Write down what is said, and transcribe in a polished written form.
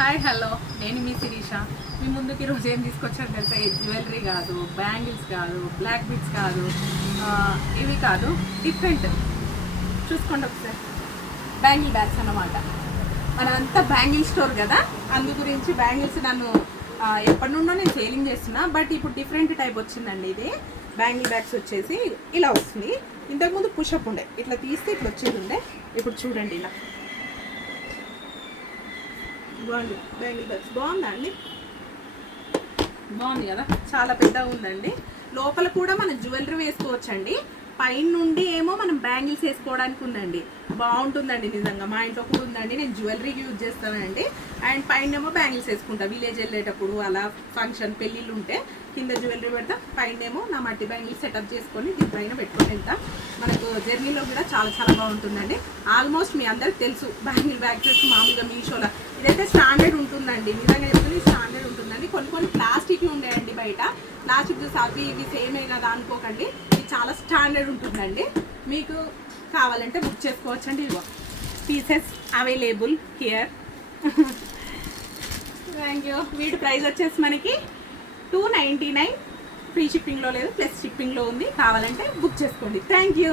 Hi hello, నేను మీ శిరీష. మీ ముందుకి ఈరోజు ఏం తీసుకొచ్చాను తెలుసా? జ్యువెలరీ కాదు, బ్యాంగిల్స్ కాదు, బ్లాక్ బీడ్స్ కాదు, ఇవి కాదు, డిఫరెంట్. చూసుకోండి ఒకసారి. బ్యాంగిల్ బ్యాగ్స్ అన్నమాట. మనంతా బ్యాంగిల్ స్టోర్ కదా, అందు గురించి బ్యాంగిల్స్ నన్ను ఎప్పటి నుండో నేను సేలింగ్ చేస్తున్నా. బట్ ఇప్పుడు డిఫరెంట్ టైప్ వచ్చిందండి. ఇది బ్యాంగిల్ బ్యాగ్స్ వచ్చేసి ఇలా వస్తుంది. ఇంతకుముందు పుషప్ ఉండే, ఇట్లా తీస్తే ఇట్లా వచ్చేది ఉండే. ఇప్పుడు చూడండి, ఇలా బాగుంది. బ్యాంగిల్ బ్యాగ్స్ బాగుందా అండి? బాగుంది కదా, చాలా పెద్దగా ఉందండి. లోపల కూడా మనం జ్యువెలరీ వేసుకోవచ్చండి. పైన నుండి ఏమో మనం బ్యాంగిల్స్ వేసుకోవడానికి ఉందండి. బాగుంటుందండి నిజంగా. మా ఇంట్లో కూడా ఉందండి, నేను జ్యువెలరీకి యూజ్ చేస్తానండి. అండ్ పైన ఏమో బ్యాంగిల్స్ వేసుకుంటా. విలేజ్ వెళ్ళేటప్పుడు అలా ఫంక్షన్ పెళ్ళిళ్ళు ఉంటే కింద జ్యువెలరీ పెడతా, పైన ఏమో నా మట్టి బ్యాంగిల్స్ సెటప్ చేసుకొని దీనిపైన పెట్టుకొని వెళ్తా. మనకు జర్నీలో కూడా చాలా చాలా బాగుంటుందండి. ఆల్మోస్ట్ మీ అందరికి తెలుసు బ్యాంగిల్ బ్యాగ్స్ మామూలుగా మీషోలో ఇదైతే స్టాండర్డ్ ఉంటుందండి. నిజంగా చెప్తుంది, స్టాండర్డ్ ఉంటుందండి. కొన్ని కొన్ని ప్లాస్టిక్ ఉండేయండి బయట. ప్లాస్టిక్ అవి ఇవి సేమే కదా అనుకోకండి, ఇది చాలా స్టాండర్డ్ ఉంటుందండి. మీకు కావాలంటే బుక్ చేసుకోవచ్చండి. ఇదిగో pieces available here. Thank you. వీటి ప్రైస్ వచ్చేసి మనకి $299. ఫ్రీ షిప్పింగ్లో లేదు, ప్లస్ షిప్పింగ్లో ఉంది. కావాలంటే బుక్ చేసుకోండి. Thank you.